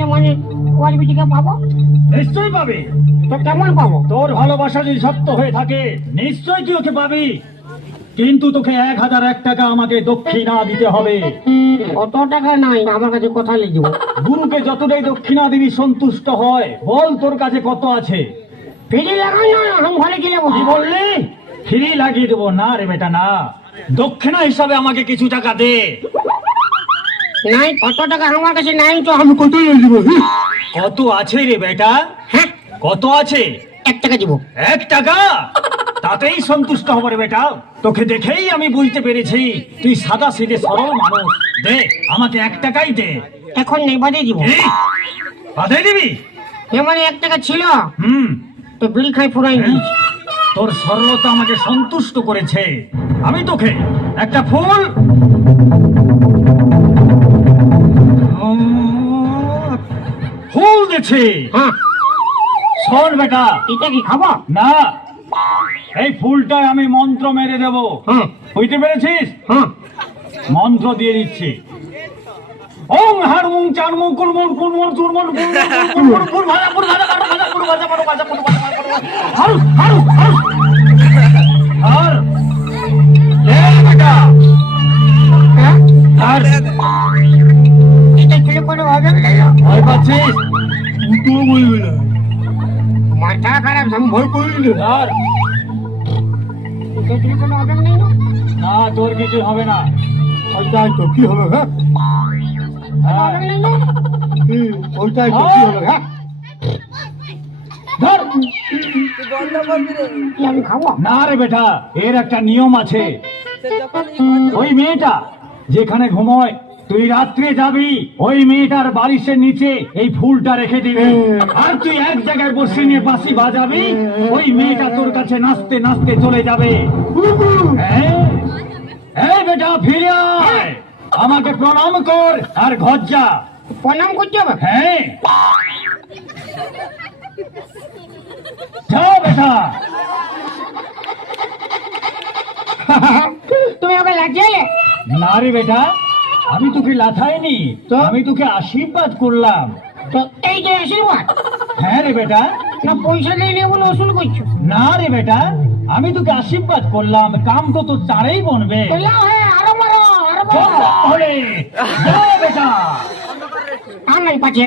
মানে ওর বিটিকে পাবো? নিশ্চয়ই পাবি। তো কেমন পাবো? তোর ভালোবাসা যদি সত্য হয়ে থাকে নিশ্চয়ই তুই ওকে পাবি, কিন্তু তোকে 1001 টাকা আমাকে দক্ষিণা দিতে হবে। কত টাকা নাই আমার কাছে, কোথায় লিখে দেবো? গুরুকে যতটাই দক্ষিণা দিবি সন্তুষ্ট হয়। বল তোর কাছে কত আছে? ফিরি লাগাই না, আমি ঘরে গেলে কি বসি। বললি? ফ্রি লাগিয়ে দেবো না রে বেটা, না। দক্ষিণা হিসাবে আমাকে কিছু টাকা দে। নাই, কত টাকা আমার কাছে নাই, তো আমি কত দেবো? কত আছে রে বেটা? হ্যাঁ, কত আছে? 1 টাকা দিব। 1 টাকা? তাতেই সন্তুষ্ট হবো রে বেটা। তোকে দেখেই আমি বুঝতে পেরেছি তুই সাদা সিধে সরল মানুষ। দে, আমাকে 1 টাকাই দে। এখন নেই, বাদে দিব। এই, বাধে দিবি? মানে 1 টাকা ছিল, হুম। তো বিল খাই ফুরাই দিয়েছি। তোর সরলতা আমাকে সন্তুষ্ট করেছে। আমি তোকে একটা ফুল ফুল দিচ্ছি। হ্যাঁ, শোন বেটা, এটা কি খাবো? না, এই ফুলটায় আমি মন্ত্র মেরে দেব। হ্যাঁ বুঝতে পেরেছিস? হ্যাঁ। মন্ত্র দিয়ে দিচ্ছি। ওম হারমুং চারমুং কুরমুং কুরমুং চুরমুং কুরমুং কুর ভাজা কুর ভাজা কুর ভাজা কুর ভাজা কুর ভাজা কুর ভাজা হারু হারু হারু। আর এ বেটা, হ্যাঁ, আর এটা খেলে কোনো হবে না। ভয় পাচ্ছিস? তুই বলবি না, মাথা খারাপ, আমি ভয় করি না। আর এটা খেলে কোনো হবে না। না, তোর কিছু হবে না। ওইটাই তো কি হবে? হ্যাঁ, হ্যাঁ, ওইটাই তো কি হবে? হ্যাঁ, ধর। কি আমি খাবো? না রে বেটা, এর একটা নিয়ম আছে। ওই মেয়েটা যেখানে ঘুমোয় তুই রাত্রে যাবি, ওই মেয়েটার বালিশের নিচে এই ফুলটা রেখে দিবি। আর তুই এক জায়গায় বসে নিয়ে বাঁশি বাজাবি, ওই মেয়েটা তোর কাছে নাচতে নাচতে চলে যাবে। হ্যাঁ? এই বেটা, ফিরে আয়, আমাকে প্রণাম কর আর ঘর যা। প্রণাম করতে হবে? হ্যাঁ, যা বেটা। তুমি ওকে লাগিয়ে? না রে বেটা, আমি তোকে লাথাইনি, তো আমি তোকে আশীর্বাদ করলাম। তো এই যে আশীর্বাদ? হ্যাঁ রে বেটা। না পয়সা দিয়ে নিয়ে বলে ওসুল করছো? না রে বেটা, আমি তোকে আশীর্বাদ করলাম, কাম তো তোর চারেই বনবে। তো লাও, হ্যাঁ, আরো মারো, আরো মারো। যা বেটা। আর নাই পাচ্ছে।